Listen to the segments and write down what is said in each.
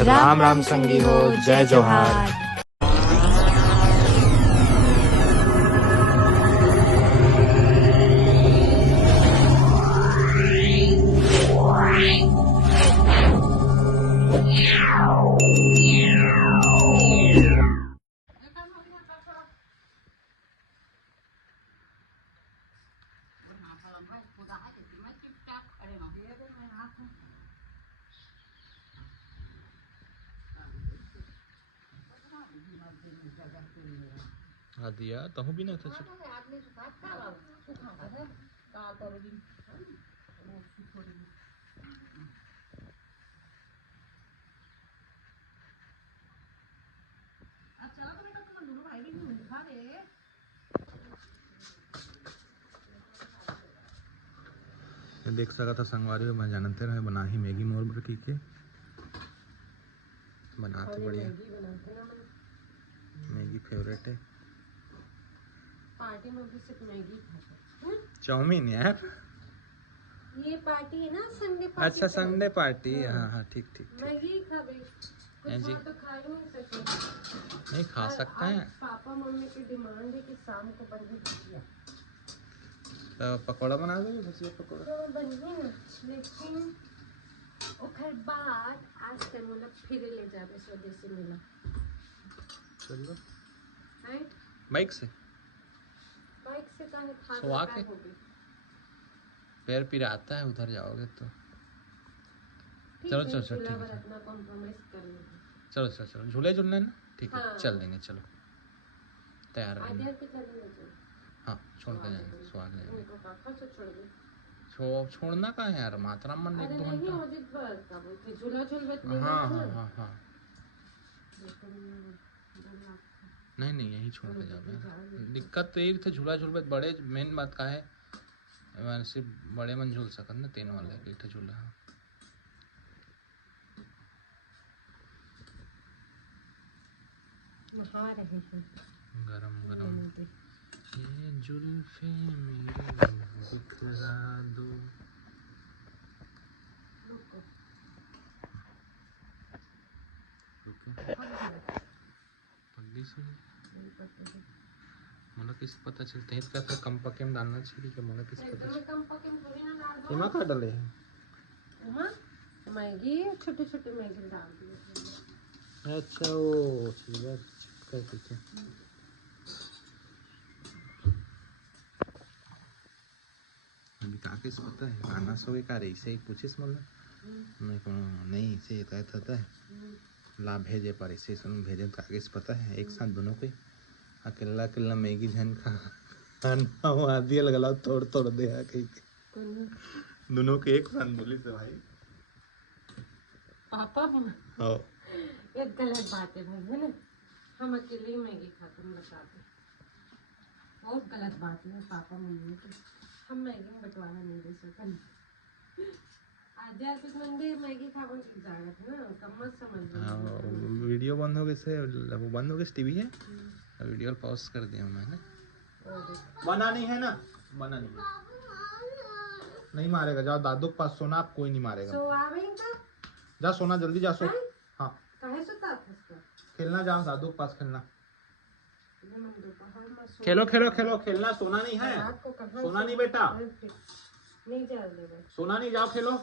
राम राम संगी हो, जय जोहार। दिया तहु भी ना था देख सका था संगवारी में जानते रहे बना ही मैगी मोर बरकी के बना तो बढ़िया मैगी फेवरेट है। पार्टी में भी सिर्फ मैगी खाते। चाउमीन यार ये पार्टी है ना संडे पार्टी। अच्छा संडे पार्टी। हाँ हाँ ठीक ठीक मैगी खावे कुछ जी तो खा ही नहीं सके। नहीं खा सकते हैं। पापा मम्मी की डिमांड है कि शाम को बन भुजिया तो पकौड़ा बना दो भुजिया पकौड़ा तो बन गई ना लेकिन ओखर बाद आज तक मतलब फिर ले जावे स्वदेशी मिला चलो हैं बाइक से काहे खा सो आके पैर पिराता है उधर जाओगे तो चलो चलो चलो ठीक है अपना कॉम्प्रोमाइज कर लेंगे। चलो चलो चलो झूले झूलने ना ठीक है हाँ। चल देंगे चलो तैयार रहेंगे। आधे हाँ छोड़ के जाएंगे स्वाद जाएंगे उनको काका से छोड़ दे छोड़ना कहाँ है यार मातराम मन एक दो घंटा। झूला झूल हाँ हाँ हाँ हाँ नहीं नहीं यही छोड़ के जाओगे। दिक्कत तो एक थे झूला झूल बड़े मेन बात का है सिर्फ बड़े मन झूल सकत ना तीन वाले एक थे झूला। नहा रहे हैं गरम गरम ये जुल्फे मेरी बिखरा दो। पगड़ी सुन मला किसी पता चलते हैं इसका कम पकेम डालना चाहिए कि मला किसी पता चलता है का डाले मैगी छोटे छोटे मैगी डाल दिए। अच्छा वो सिल्वर चिपका ठीक है। अभी काके से पता है गाना सब का ऐसे ही पूछिस मतलब मैं नहीं इसे कहता था ला भेजे पर इसे सुन भेजे काके से पता है एक साथ दोनों को अकेला अकेला मैगी झन खाना आदि लगला तोड़ तोड़ दे दोनों के एक साथ बोली से भाई पापा हाँ ये गलत बात है भाई है ना हम अकेले ही मैगी खाते हैं बताते बहुत गलत बात है पापा मम्मी की हम मैगी में बंटवारा नहीं दे सकते। आज कुछ मंदिर मैगी खावन की इजाजत है ना कम मत समझ। हाँ वीडियो बंद हो गई से वो बंद हो गई टीवी है वीडियो पॉज कर दिया मैंने। बना नहीं है ना बना नहीं मारेगा जाओ दादू के पास सोना आप कोई नहीं मारेगा जा सोना जल्दी जा सो। हाँ खेलना जाओ दादू के पास खेलना खेलो खेलो खेलो खेलना सोना नहीं है सोना नहीं बेटा सोना नहीं जाओ खेलो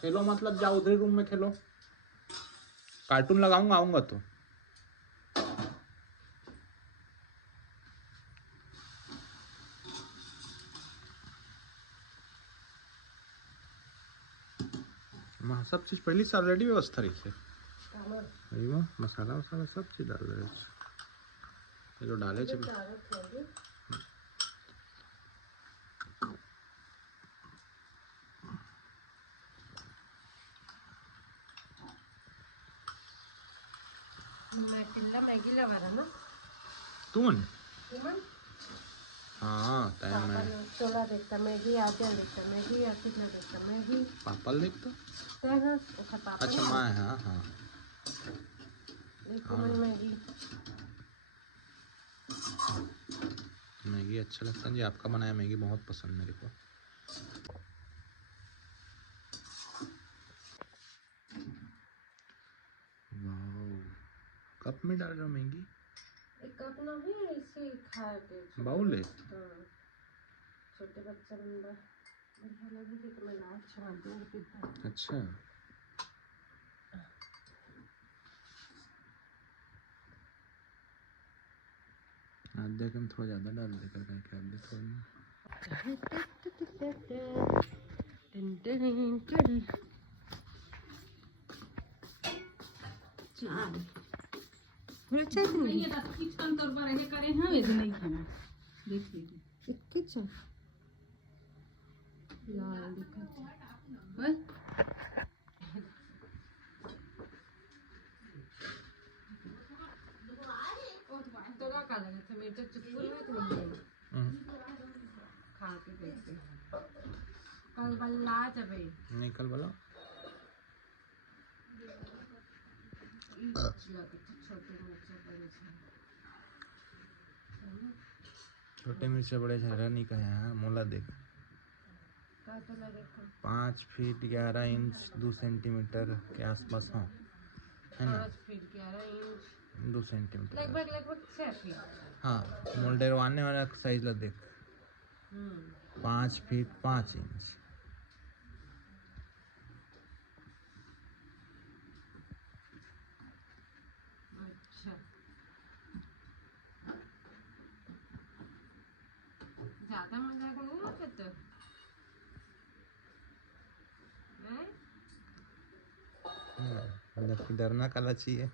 खेलो मतलब जाओ उधर रूम में खेलो कार्टून लगाऊंगा आऊंगा तो सब चीज पहले से ऑलरेडी व्यवस्था रही है मसाला वसाला सब चीज डाल रहे जो डाले मैगी लगा रहा ना तुम हाँ टाइम है चोला देखता मैगी आते देखता मैगी आते ना देखता मैगी पापा देखता पापा अच्छा माँ हाँ हाँ मैगी मैगी अच्छा लगता है जी आपका बनाया मैगी बहुत पसंद मेरे को। कप में डाल रहा हूँ मैगी? एक कप ना है ऐसे खा के बाउल है? हाँ छोटे बच्चा बंदा बढ़िया लगे तो मैं लास्ट छान दूँगी फिर। अच्छा आधे कम थोड़ा ज़्यादा डाल देकर कहीं के आधे थोड़ा नहीं। तो क्या लगे थे मेरे चुटकुल में तो खा के देखते कल बल्ला जब नहीं कल बोलो छोटे मिर्चा बड़े झरा नहीं कहे हाँ मोला देख 5 फीट 11 इंच 2 सेंटीमीटर के आसपास हो है ना 5 फीट 11 इंच 2 सेंटीमीटर लगभग 6 फीट हाँ मोल्डेरवाने वाला साइज ला देख 5 फीट 5 इंच अच्छा ज्यादा मजाक नहीं आता तो मतलब डरना काला चाहिए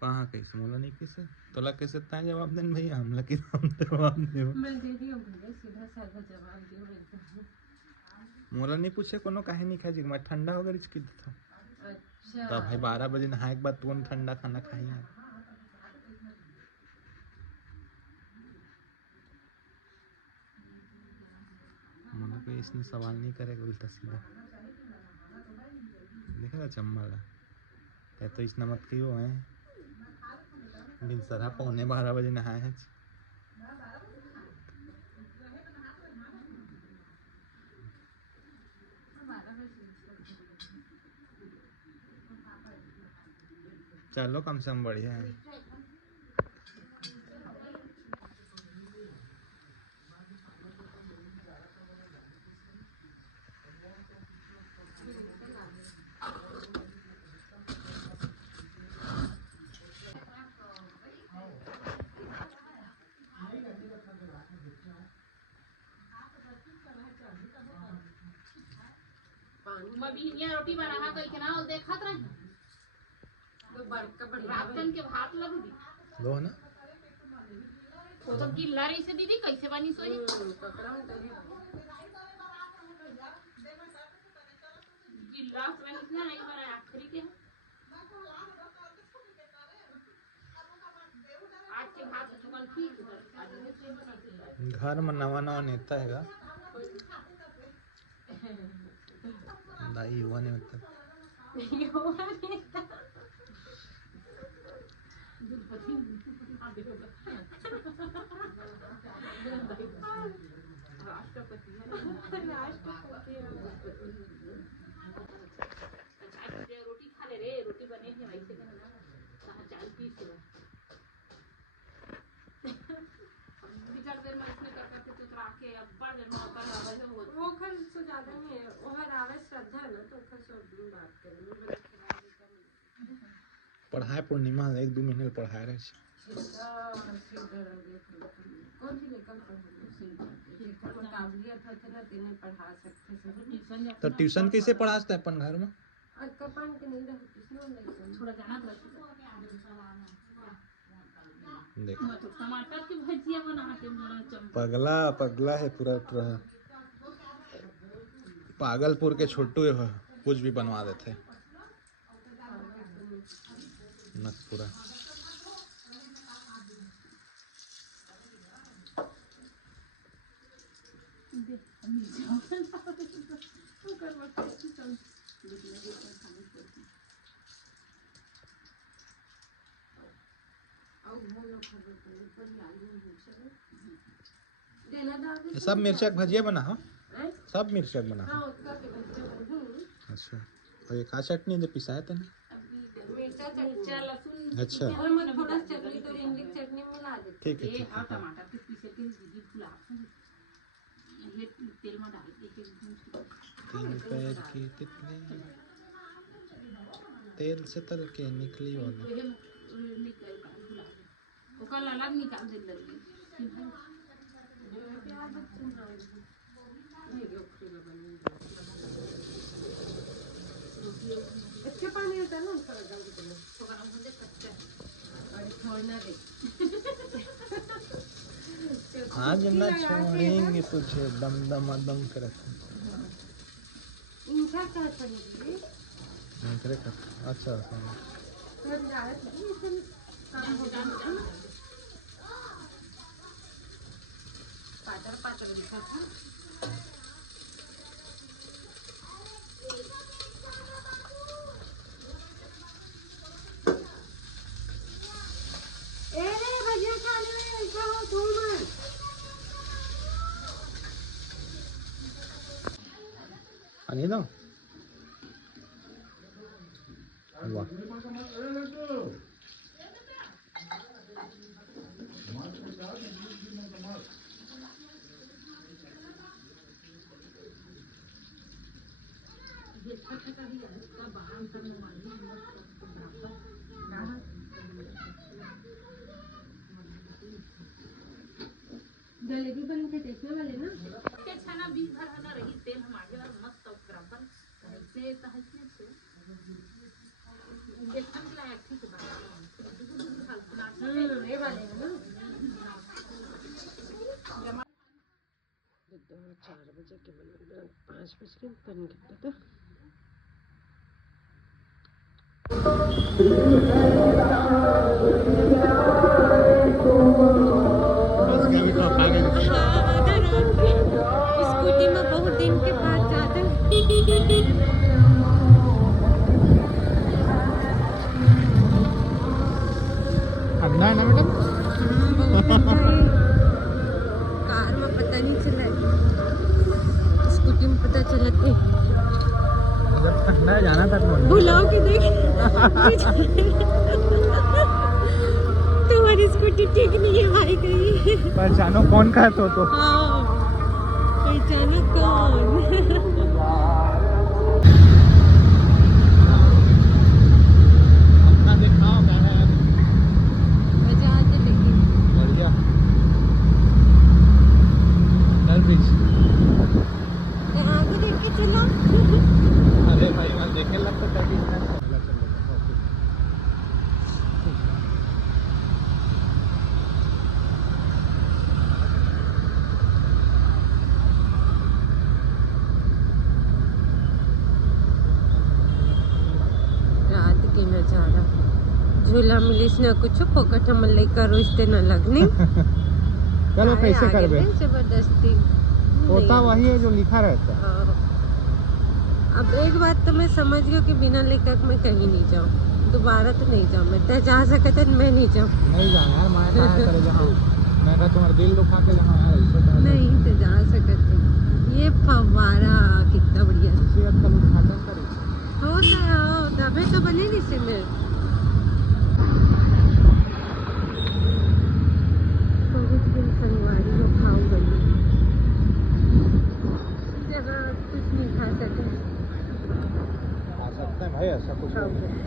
कहाँ कैसे मोला नहीं कैसे तोला कैसे ता जवाब देन भैया हमला की हम जवाब दे मैं दे दियो भैया सीधा साधा जवाब दियो एकदम मोला नहीं पूछे कोनो काहे नहीं खाई मैं ठंडा हो गई इसकी था अच्छा तो भाई 12 बजे नहाए के बाद तुरंत ठंडा खाना खाई है मोला कोई इसने सवाल नहीं करेगा उल्टा सीधा देखा चम्मा ला तो इतना मत क्यों है बिन सरा 11:15 बजे नहाए हैं चलो कम से कम बढ़िया है रोटी बना कहीं ना और देखा रहे दो बड़का बढ़िया रातन के भात लग दी दो ना वो तो गिल्ला रही से दीदी कैसे बनी सोई पकड़ा गिल्ला से बनी इतना नहीं बना आखिरी के आज के भात चुकन ठीक घर में नवा नवा नेता है दाई हुआ नहीं मतलब रोटी खा ले रे रोटी बने हैं वैसे कहना कहाँ 40 देर में इसमें करके चुतरा के अब्बड़ देर में होता है वो खल से ज्यादा नहीं है वो हर आवे श्रद्धा ना तो खल सब बात करेंगे पढ़ाए पूर्णिमा 1-2 महीने पढ़ाए रहे कौन सी लेकर पढ़ा काबिलियत होते ना तीन पढ़ा सकते तो ट्यूशन कैसे पढ़ा सकते अपन घर में और कपान के नहीं रहते थोड़ा जाना देख तो टमाटर की भजिया बना के मेरा चम पगला है पूरा पागलपुर के छोटू कुछ भी बनवा देते मस्त पूरा ये सब मिर्चा के भजिया बना हो, हैं? सब मिर्चा के बना हाँ हो। उसका के बच्चे बंधू अच्छा, और ये का चटनी जो पिसाया था ना? मिर्चा चटनी लहसुन अच्छा, और मैं थोड़ा चटनी तो इमली की चटनी मिला देती ठीक है ये ठीक और है। टमाटर के पीसे के दीदी फुला ये तेल में डाल के तीन पैर की तितली तेल से तल के निकली वाली। ये निकल का फुला ओकर अलग निकाल दे लगी अच्छे पानी होता है ना उसका गल के ओकर हम दे कच्चा और छोड़ना दे आज न छोड़ेंगे तुझे दम दम दम कर इनका क्या करेंगे अच्छा अच्छा। हम जा रहे थे इसमें काम हो गया पातर पातर दिखा था ए रे भजिया खाने में ऐसा हो छोड़ मत पानी दो। वाह, जलेबी बन के देखने वाले ना के छाना बीच भर हना रही तेल हम आगे वाला मस्त तो बराबर ऐसे तहसे से देखन के लायक ठीक बात ये वाले है ना 4 बजे के बने 5 बज के बन गया था स्कूटी में बहुत दिन के बाद जाते ठंडा है ना मैडम? कार में पता नहीं चला स्कूटी में पता चला थे जब ठंडा है जाना था तो बुलाओ कि देख तुम्हारी स्कूटी ठीक नहीं है भाई कहीं पहचानो कौन का है तो हाँ पहचानो कौन अपना दिखाओ क्या है। मजा आ चलेगी बढ़िया डल बीच। आगे देख के चलो अरे भाई मैं देखे लगता था कि रात की नजारा झूला मिलिस न कुछ पोकट हम लेकर रोस्ते न लगने चलो कैसे आगे करबे, नहीं, जबरदस्ती होता नहीं। वही है जो लिखा रहता है। हाँ। अब एक बात तो मैं समझ गई कि बिना लेकर मैं कहीं नहीं जाऊँ दोबारा तो नहीं जाऊँ मैं तो जा सके तो मैं नहीं जाऊँ नहीं जाना है मैं कहाँ करे जहाँ मैं कहा तुम्हारा दिल दुखा के जहाँ है ऐसे कहा नहीं तो जा सकते ये फव्वारा कितना बढ़िया सेहत का उद्घाटन करे। होता है दबे तो बने नहीं से में संगवारी लोग खाऊं बनी जगह कुछ नहीं खा सके आ सकते हैं भाई ऐसा कुछ खाऊं नहीं।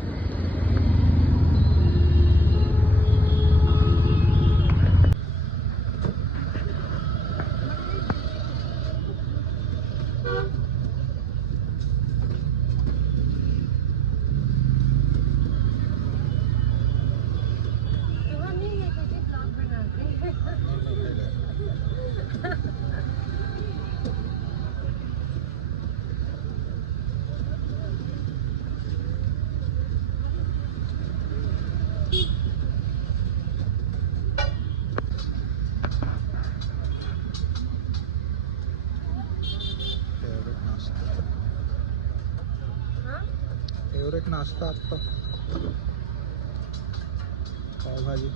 फेवरेट नाश्ता आपका पाव भाजी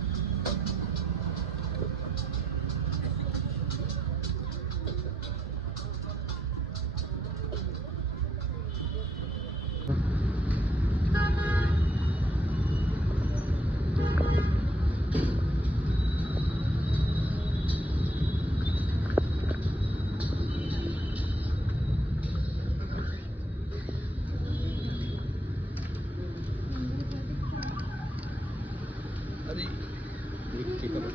बिक्री करो।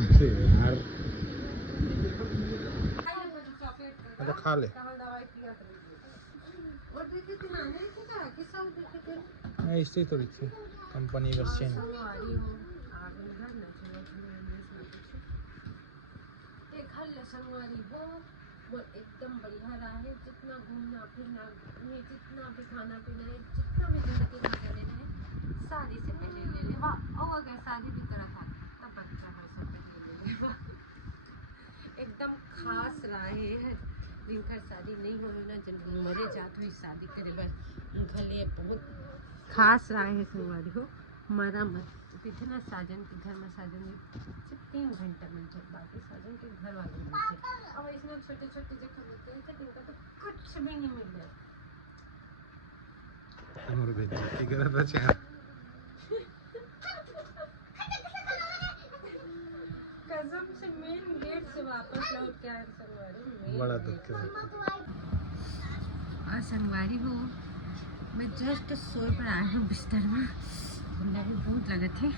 अरे यार अच्छा खा ले। और देखिए तुम्हारे क्या किसा देखिए ऐसे थोड़ी थी कंपनी का चेन। संगवारी हो आगे घर न चलो एक हल संगवारी हो वो एकदम बढ़िया रहा है। जितना घूमना फिरना ये जितना भी खाना पीना है जितना भी जिंदगी में करे रहे शादी से पहले ले ले वाह। और अगर शादी भी करा था तब बच्चा हर सब पहले ले ले वाह। एकदम खास रहा है जिनका शादी नहीं हो ना जन मरे जात हुई शादी करे बस उनका लिए बहुत खास रहा है संगवारी हो। हमारा मत पीछे ना साजन के घर में साजन सिर्फ 3 घंटा मिल जाए बाकी साजन के घर वाले मिलते और इसमें छोटे छोटे जो खरीदते हैं इनका तो कुछ भी नहीं मिल रहा। हमरो बेइज्जती करत बा चाहे कसम से मेन गेट से वापस लौट के आए संगवारी बड़ा दुख है। और संगवारी हो मैं जस्ट सोए पर आया हूँ बिस्तर में ठंडा भी बहुत लगे थे।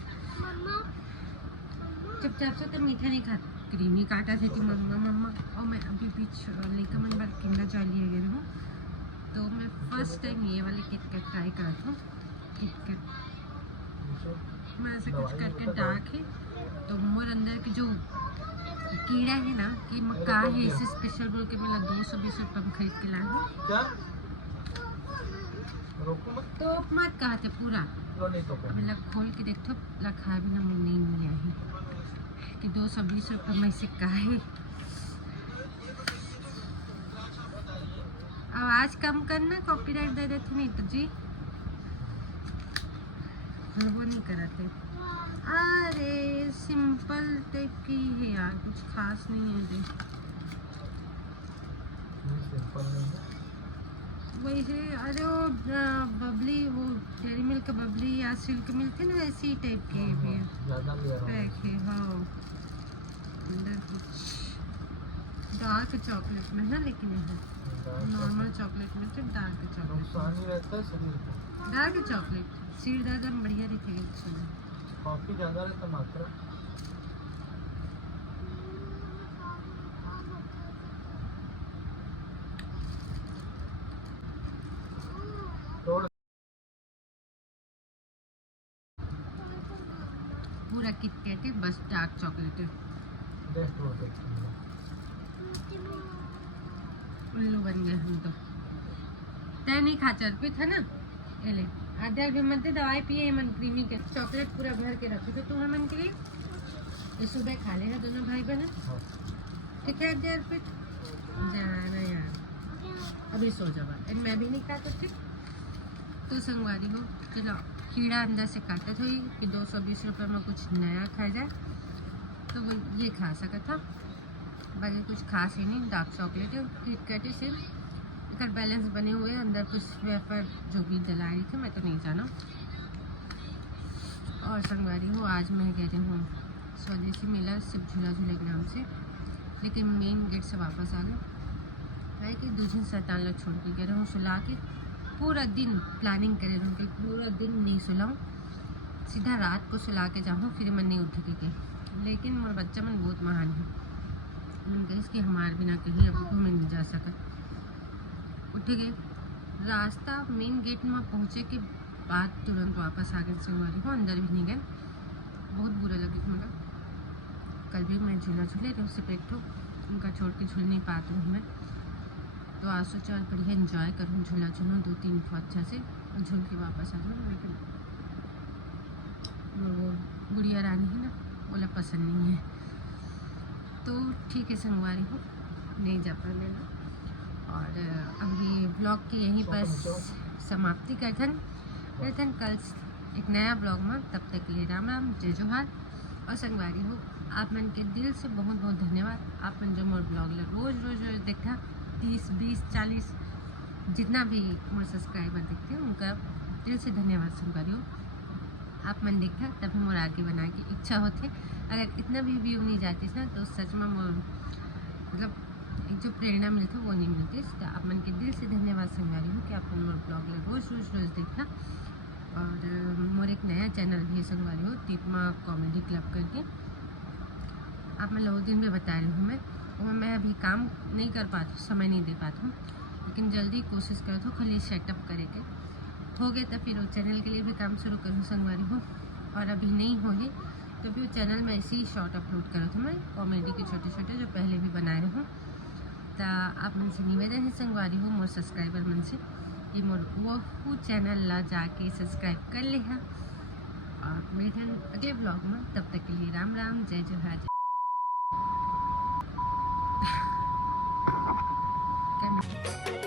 चुपचाप से तो मीठा नहीं खा क्रीमी काटा थे कि मम्मा मम्मा और मैं अभी बीच लेकर मन बार किंडर जॉय लिए गई हूँ तो मैं फर्स्ट टाइम ये वाले किटकैट ट्राई करा था। किटकैट मैं ऐसे कुछ करके डार्क है तो मोर अंदर के जो कीड़ा है ना कि मक्का है इसे स्पेशल बोल के मैं 220 रुपये में खरीद के लाई हूँ। तो मत कहा थे पूरा अभी लग खोल के देखो लखा भी ना नहीं मिला है कि 220 रुपये में से का है। आवाज कम करना कॉपीराइट दे देते नहीं तो जी वो नहीं कराते। अरे सिंपल टाइप की है यार कुछ खास नहीं है देख वही है। अरे वो बबली वो डेयरी मिल्क का बबली या सिल्क मिलते ना ऐसी टाइप की भी पैक है। हाँ अंदर कुछ डार्क चॉकलेट में ना लेकिन है नॉर्मल चॉकलेट में तो dark chocolate dark chocolate seed दादा बढ़िया दिखेगा। अच्छा कॉफी ज़्यादा रहता मात्रा पूरा किटकैट है बस डार्क चॉकलेट है। उल्लू बन गए हम तो तय नहीं खा चल पे था ना एले आधा भी मत दवाई पिए मन क्रीमी के चॉकलेट पूरा भर के रखे थे तुम्हारे मन के लिए ये सुबह खा लेना दोनों भाई बहन। ठीक है यार फिर जाना यार अभी सो जाओ मैं भी नहीं खाता ठीक तो संगवारी हो चलो कीड़ा अंदर से काटा था कि 220 रुपये में कुछ नया खा जाए तो वो ये खा सका था बाकी कुछ खास ही नहीं। डार्क चॉकलेट है किटकैट है सिर्फ एक बैलेंस बने हुए अंदर कुछ वेफर जो भी जला रही थी मैं तो नहीं जाना। और संगवारी हो आज मैं कह रही हूँ स्वदेशी मेला सिर्फ झूला झूले के नाम से लेकिन मेन गेट से वापस आ गए है कि दूसरी शैतान लोग छोड़ के कह रहे हूँ सुला के पूरा दिन प्लानिंग करे रहूँ कि पूरा दिन नहीं सुलाऊँ सीधा रात को सुला के जाऊँ फिर मैं नहीं उठेगी के लेकिन मेरा बच्चा मन बहुत महान है उनके इसके हमारे बिना कहीं अब घूमे नहीं जा सका। उठ गए रास्ता मेन गेट में पहुँचे के बाद तुरंत वापस आ गए संगवारी को अंदर भी नहीं गए बहुत बुरा लगे मेरा। कल भी मैं झूला झूले तो उससे पेट ठो उनका छोड़ के झूल नहीं पाती हूँ मैं तो आज सोचा बढ़िया एंजॉय करूँ झूला झूलूँ 2-3 ठो अच्छा से झूल के वापस आ जाऊँ लेकिन वो गुड़िया रानी है ना बोला पसंद नहीं है तो ठीक है संगवारी हो नहीं जा पाने ना। और अभी ब्लॉग की यहीं पर समाप्ति करथन कल एक नया ब्लॉग में तब तक के लिए राम राम जय जोहार। और संगवारी हो आप मन के दिल से बहुत बहुत धन्यवाद आप मन जो मोर ब्लॉग रोज देखा 30-20-40 जितना भी मोर सब्सक्राइबर देखते हैं उनका दिल से धन्यवाद संगवारी हो। आप मन देखा तभी मोर आगे बनाने की इच्छा होती अगर इतना भी व्यू नहीं जाती ना तो सच में मोर मतलब एक जो प्रेरणा मिलती वो नहीं मिलती। तो आप मन के दिल से धन्यवाद संगवारी हो कि आप मोर ब्लॉग रोज देखना और मोर एक नया चैनल भी संगवारी हो तितमा कॉमेडी क्लब करके। आप मैं लोगों दिन भी बता रही हूँ मैं अभी काम नहीं कर पाती हूँ, समय नहीं दे पाती हूँ, लेकिन जल्दी कोशिश करती हूँ खाली सेटअप करे के हो गए तो फिर वो चैनल के लिए भी काम शुरू करूँ संगवारी हूँ। और अभी नहीं होगी तो भी वो चैनल में ऐसे ही शॉर्ट अपलोड करो तो मैं कॉमेडी के छोटे छोटे जो पहले भी बनाए हूँ। तो आप मन से निवेदन है संगवारी हूँ मोर सब्सक्राइबर मन से कि मोर वो चैनल ला जाके सब्सक्राइब कर ले है। और मिलते हैं अगले ब्लॉग में, तब तक के लिए राम राम, जय जोहार। क्या